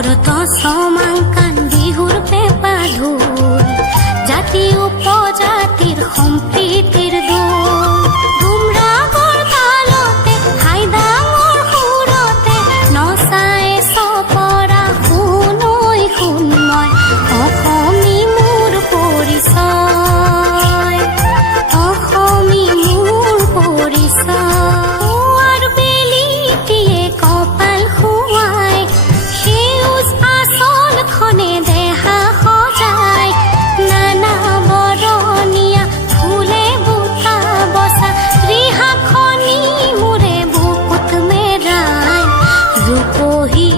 শৰত সমাঙ্কান বিহুৰ পেপা ঢোল জাতি উপজাতিৰ সম্প্ৰীতিৰ দোল গুমৰাগৰ তালতে হাইদাঙৰ সুৰতে নচায় চপৰা শুনৈ শুনময় অসমী মোৰ পৰিচয় অসমী মোৰ পৰিচয় পুৱাৰ বেলিটিয়ে কপাল খুৱাই সেউজ আচলখনে দেহা সজাই নানা বৰণীয়া ফুলে বুটা বচা ৰিহাখনি মোৰে বুকুত মেৰাই ৰূপহী